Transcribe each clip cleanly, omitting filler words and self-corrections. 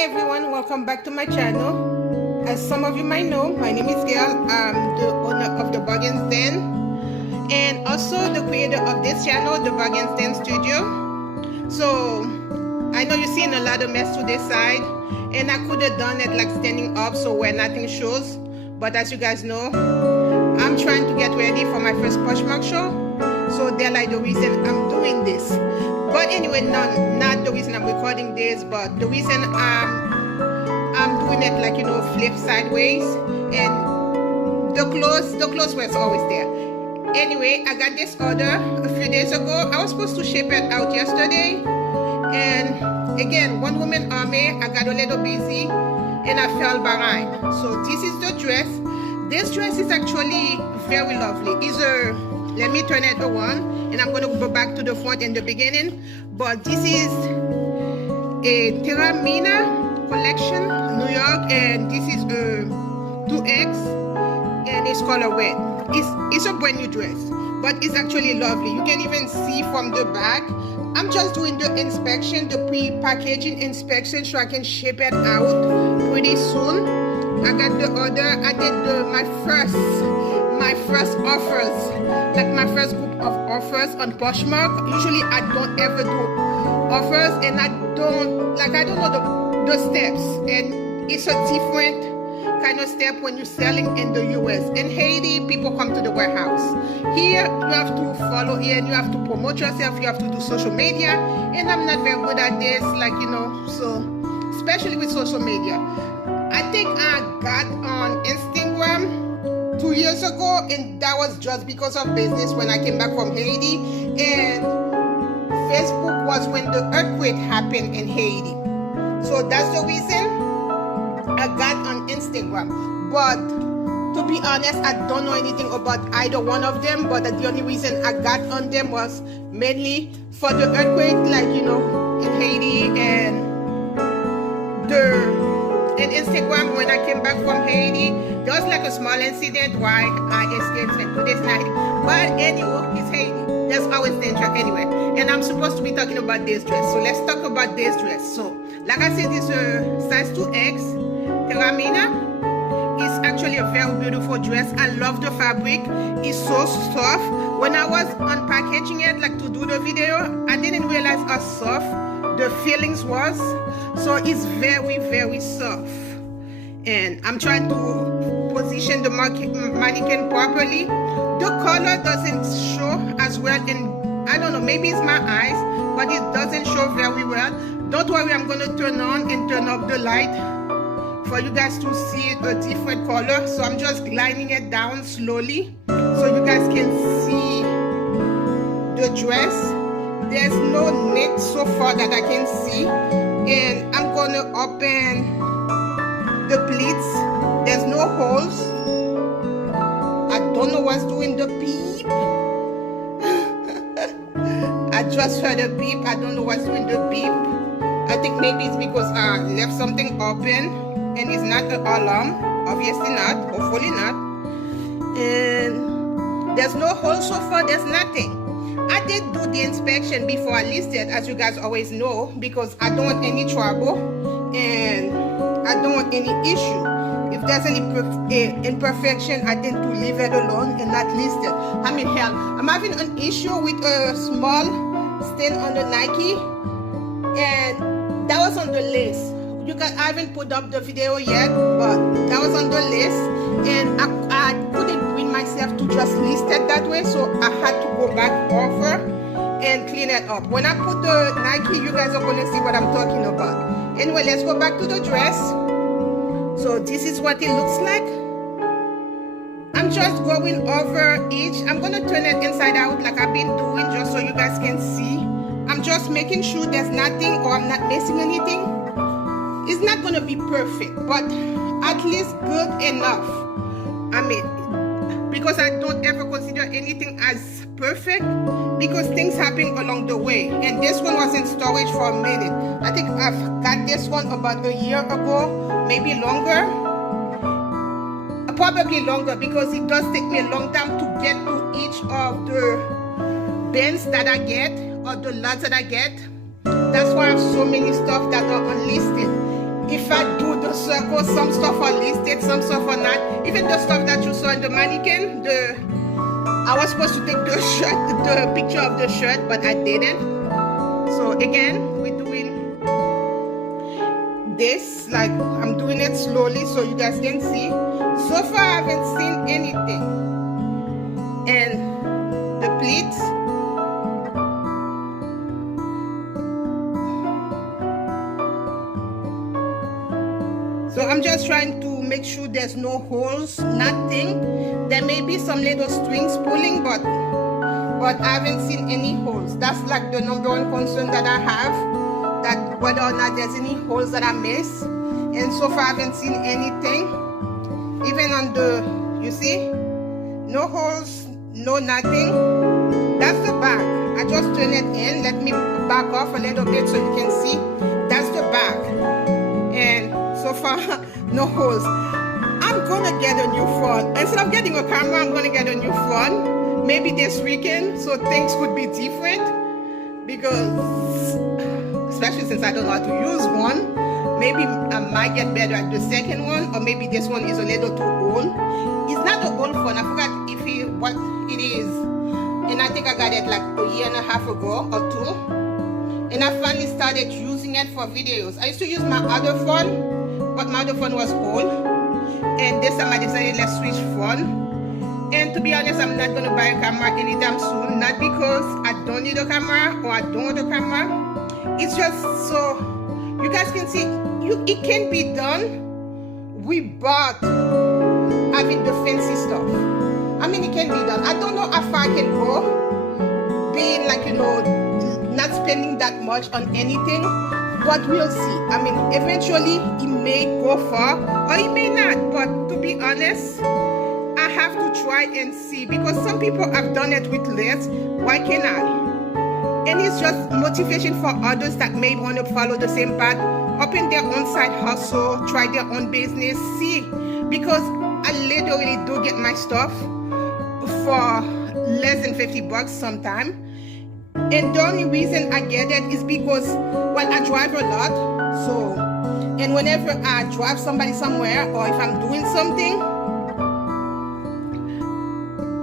Hi everyone, welcome back to my channel. As some of you might know, my name is Gail. I'm the owner of the Bargains Den and also the creator of this channel, the Bargains Den Studio. So I know you're seeing a lot of mess to this side, and I could have done it like standing up so where nothing shows, but as you guys know, I'm trying to get ready for my first Poshmark show, so they're like the reason I'm doing this. But anyway, not the reason I'm recording this, but the reason I'm doing it, like, you know, flip sideways, and the clothes were always there. Anyway, I got this order a few days ago. I was supposed to ship it out yesterday, and again, one woman army, I got a little busy and I fell behind. So this is the dress. This dress is actually very lovely. Let me turn it around and I'm going to go back to the front in the beginning. But this is a Terramina collection, New York, and this is a 2X, and it's color red. It's a brand new dress, but it's actually lovely. You can even see from the back. I'm just doing the inspection, the pre-packaging inspection, so I can ship it out pretty soon. I got the order. I did my first offers, like my first group of offers on Poshmark. Usually I don't ever do offers, and I don't know the steps, and it's a different kind of step when you're selling in the US. In Haiti, people come to the warehouse. Here, you have to follow in, you have to promote yourself, you have to do social media, and I'm not very good at this, like, you know, so especially with social media. I think I got on Instagram 2 years ago, and that was just because of business when I came back from Haiti, and Facebook was when the earthquake happened in Haiti. So that's the reason I got on Instagram. But to be honest, I don't know anything about either one of them, but the only reason I got on them was mainly for the earthquake, like, you know, in Haiti, and in Instagram, when I came back from Haiti, there was like a small incident why I escaped to this night. But anyway, it's Haiti. There's always danger anyway. And I'm supposed to be talking about this dress. So let's talk about this dress. So, like I said, it's a size 2X Terramina. It's actually a very beautiful dress. I love the fabric. It's so soft. When I was unpackaging it, like to do the video, I didn't realize how soft the feelings was. So it's very, very soft, and I'm trying to position the mannequin properly. The color doesn't show as well, and I don't know, maybe it's my eyes, but it doesn't show very well. Don't worry, I'm going to turn on and turn off the light for you guys to see a different color. So I'm just lining it down slowly so you guys can see the dress. There's no knit so far that I can see, and I'm gonna open the pleats. There's no holes. I don't know what's doing the beep. I just heard a beep. I don't know what's doing the beep. I think maybe it's because I left something open and it's not an alarm. Obviously not, hopefully not. And there's no hole so far, there's nothing. I did do the inspection before I listed, as you guys always know, because I don't want any trouble and I don't want any issue. If there's any imperfection, I tend to leave it alone and not list it. I mean, hell, I'm having an issue with a small stain on the Nike, and that was on the list. You guys, I haven't put up the video yet, but that was on the list, and I couldn't bring myself to just list it that way, so I had to go back over and clean it up. When I put the Nike, you guys are gonna see what I'm talking about. Anyway, let's go back to the dress. So this is what it looks like. I'm just going over each. I'm gonna turn it inside out like I've been doing, just so you guys can see. I'm just making sure there's nothing or I'm not missing anything. It's not gonna be perfect, but at least good enough. I mean, because I don't ever consider anything as perfect, because things happen along the way. And this one was in storage for a minute. I think I've got this one about a year ago, maybe longer. Probably longer, because it does take me a long time to get to each of the bins that I get, or the lots that I get. That's why I have so many stuff that are unlisted. if I do the circle, some stuff are listed, some stuff are not. Even the stuff that you saw in the mannequin, I was supposed to take the shirt, the picture of the shirt, but I didn't. So again, we're doing this, like I'm doing it slowly so you guys can see. So far I haven't seen anything. And the pleats, so I'm just trying to make sure there's no holes, nothing. There may be some little strings pulling, but I haven't seen any holes. That's like the number one concern that I have, that whether or not there's any holes that I miss. And so far I haven't seen anything. Even on the, you see, no holes, no nothing. That's the back. I just turn it in. Let me back off a little bit so you can see. That's the back. And so far, no holes. I'm gonna get a new phone. Instead of getting a camera, I'm gonna get a new phone. Maybe this weekend, so things could be different. Because, especially since I don't know how to use one, maybe I might get better at the second one, or maybe this one is a little too old. It's not an old phone. I forgot what it is. And I think I got it like a year and a half ago or two. And I finally started using it for videos. I used to use my other phone, but my other phone was old. And this time I decided let's switch phone. And to be honest, I'm not going to buy a camera anytime soon. Not because I don't need a camera or I don't want a camera. It's just so you guys can see it can be done without having the fancy stuff. I mean, it can be done. I don't know how far I can go, being like, you know, not spending that much on anything, but we'll see. I mean, eventually it may go far or it may not, but to be honest, I have to try and see, because some people have done it with less. Why can't I? And it's just motivation for others that may want to follow the same path, open their own side hustle, try their own business, see, because I literally do get my stuff for less than 50 bucks sometimes. And the only reason I get it is because, well, I drive a lot. So, and whenever I drive somebody somewhere, or if I'm doing something,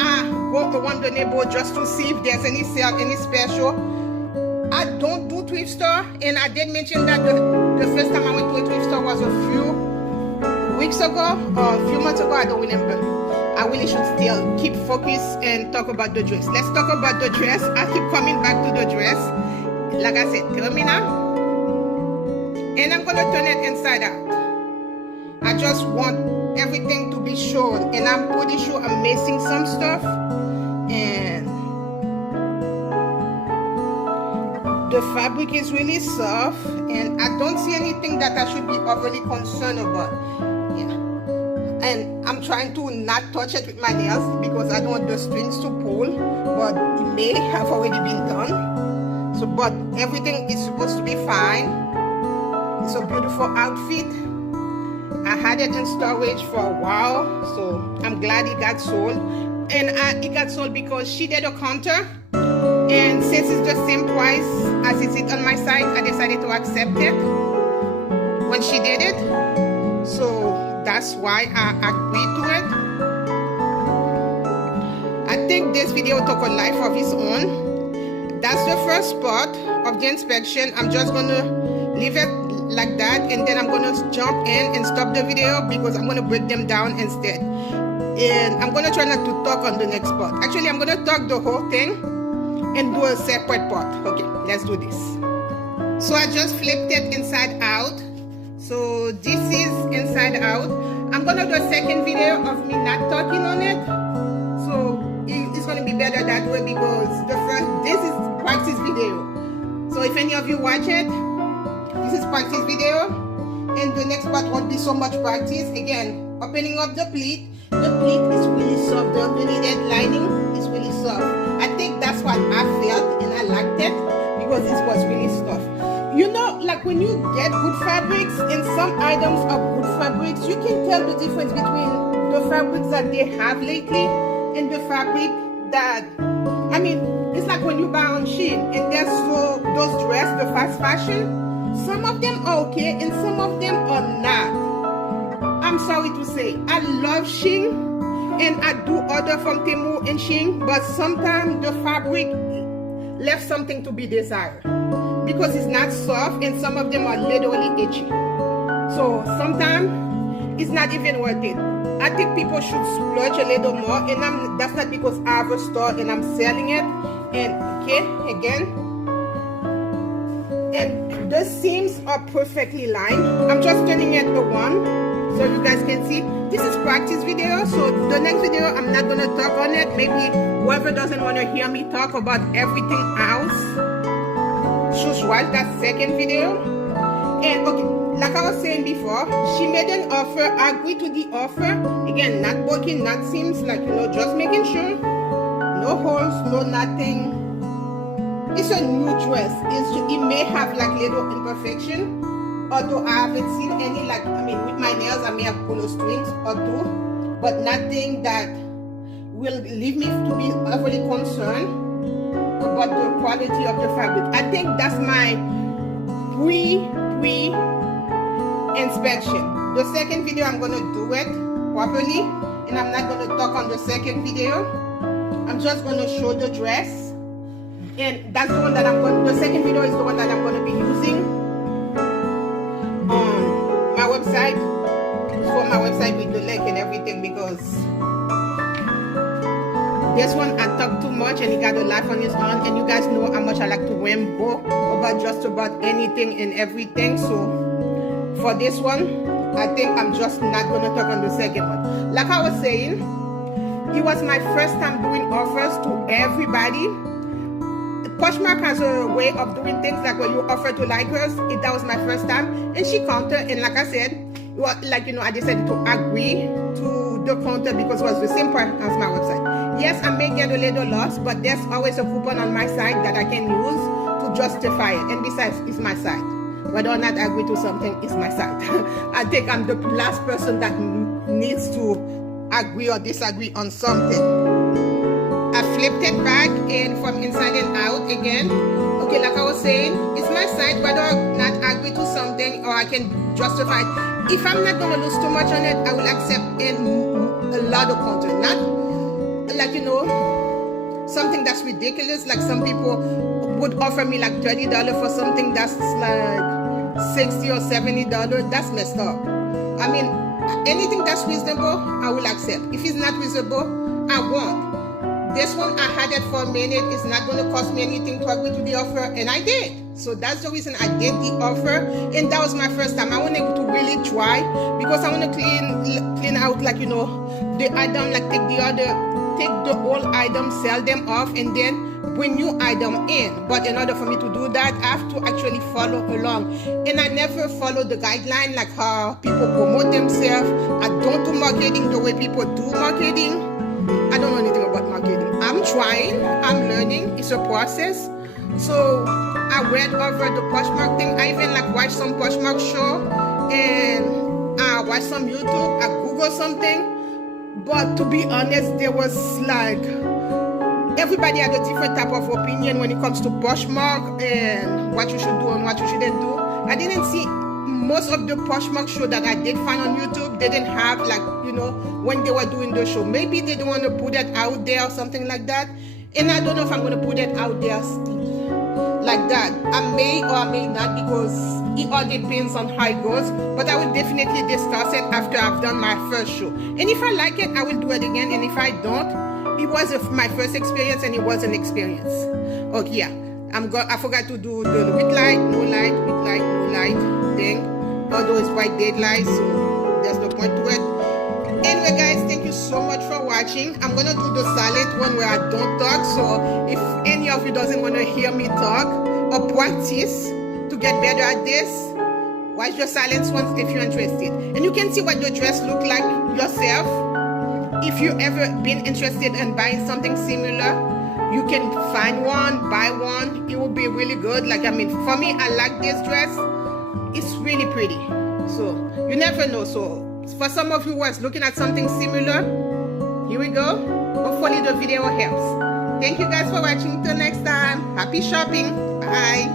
I go around the neighborhood just to see if there's any sale, any special. I don't do thrift store, and I did mention that the first time I went to a thrift store was a few weeks ago, or a few months ago, I don't remember. I really should still keep focused and talk about the dress. Let's talk about the dress. I keep coming back to the dress. Like I said, Terramina. And I'm going to turn it inside out. I just want everything to be shown. And I'm pretty sure I'm missing some stuff. And the fabric is really soft. And I don't see anything that I should be overly concerned about. And I'm trying to not touch it with my nails because I don't want the strings to pull, but it may have already been done. So, but everything is supposed to be fine. It's a beautiful outfit. I had it in storage for a while, so I'm glad it got sold. And it got sold because she did a counter, and since it's the same price as it is on my site, I decided to accept it when she did it. So that's why I agreed to it. I think this video took a life of its own. That's the first part of the inspection. I'm just going to leave it like that, and then I'm going to jump in and stop the video because I'm going to break them down instead. And I'm going to try not to talk on the next part. Actually, I'm going to talk the whole thing and do a separate part. Okay, let's do this. So I just flipped it inside out. So this is inside out. I'm gonna do a second video of me not talking on it. So it's gonna be better that way, because this is practice video. So if any of you watch it, this is practice video, and the next part won't be so much practice. Again, opening up the pleat. The pleat is really soft. The underneath lining is really soft. I think that's what I felt, and I liked it because this was really soft. You know, like when you get good fabrics, and some items are good fabrics, you can tell the difference between the fabrics that they have lately and the fabric that, I mean, it's like when you buy on Shein and there's those dresses, the fast fashion. Some of them are okay and some of them are not. I'm sorry to say, I love Shing and I do order from Temu and Shing, but sometimes the fabric left something to be desired because it's not soft and some of them are literally itchy. So sometimes it's not even worth it. I think people should splurge a little more, and that's not because I have a store and I'm selling it. And okay, again, and the seams are perfectly lined. I'm just turning it to 1 so you guys can see. This is practice video, so the next video I'm not gonna talk on it. Maybe whoever doesn't want to hear me talk about everything else should watch that second video. And okay, like I was saying before, she made an offer. I agreed to the offer. Again, not bulky, not seams, like, you know, just making sure no holes, no nothing. It's a new dress. It may have like little imperfection, although I haven't seen any, like, I mean, with my nails I may have pulled strings or 2, but nothing that will leave me to be overly concerned about the quality of the fabric. I think that's my pre-inspection. The second video I'm gonna do it properly, and I'm not gonna talk on the second video. I'm just gonna show the dress, and that's the one that I'm going. The second video is the one that I'm gonna be using on my website. For my website with the link and everything, because this one I talk too much and he got a life on his own, and you guys know how much I like to ramble about just about anything and everything. So for this one, I think I'm just not gonna talk on the second one. Like I was saying, it was my first time doing offers to everybody. Poshmark has a way of doing things, like when you offer to likers. That was my first time, and she countered, and like I said, well, like, you know, I decided to agree to the counter because it was the same price as my website. Yes, I may get a little loss, but there's always a coupon on my site that I can use to justify it. And besides, it's my site. Whether or not I agree to something, it's my site. I think I'm the last person that needs to agree or disagree on something. I flipped it back and from inside and out again. Okay, like I was saying, it's my site. Whether or not I agree to something or I can justify it. If I'm not gonna lose too much on it, I will accept a lot of content. Not like, you know, something that's ridiculous. Like some people would offer me like $30 for something that's like $60 or $70. That's messed up. I mean, anything that's reasonable, I will accept. If it's not reasonable, I won't. This one, I had it for a minute. It's not going to cost me anything to agree to the offer, and I did. So that's the reason I did the offer, and that was my first time. I wanted to really try because I want to clean out, like, you know, the item, like take the old item, sell them off, and then bring new item in. But in order for me to do that, I have to actually follow along, and I never follow the guideline, like how people promote themselves. I don't do marketing the way people do marketing. I don't know anything about marketing. I'm trying, I'm learning, it's a process. So I read over the Poshmark thing. I even like watched some Poshmark show, and I watched some YouTube, I Googled something. But to be honest, there was like, everybody had a different type of opinion when it comes to Poshmark and what you should do and what you shouldn't do. I didn't see most of the Poshmark show that I did find on YouTube. They didn't have, like, you know, when they were doing the show. Maybe they don't want to put it out there or something like that. And I don't know if I'm going to put it out there like that. I may or I may not, because it all depends on how it goes. But I will definitely discuss it after I've done my first show. And if I like it, I will do it again. And if I don't, it was my first experience and it was an experience. Okay, yeah. I forgot to do the with light, no light, with light, no light thing. Although it's white daylight, so there's no point to it. Anyway, guys, thank you so much for watching. I'm gonna do the silent one where I don't talk. So if any of you doesn't want to hear me talk or practice to get better at this, watch the silent ones if you're interested. And you can see what the dress look like yourself. If you ever been interested in buying something similar, you can find one, buy one. It will be really good. Like, I mean, for me, I like this dress. It's really pretty. So you never know. So for some of you who was looking at something similar, here we go. Hopefully the video helps. Thank you guys for watching. Till next time. Happy shopping. Bye.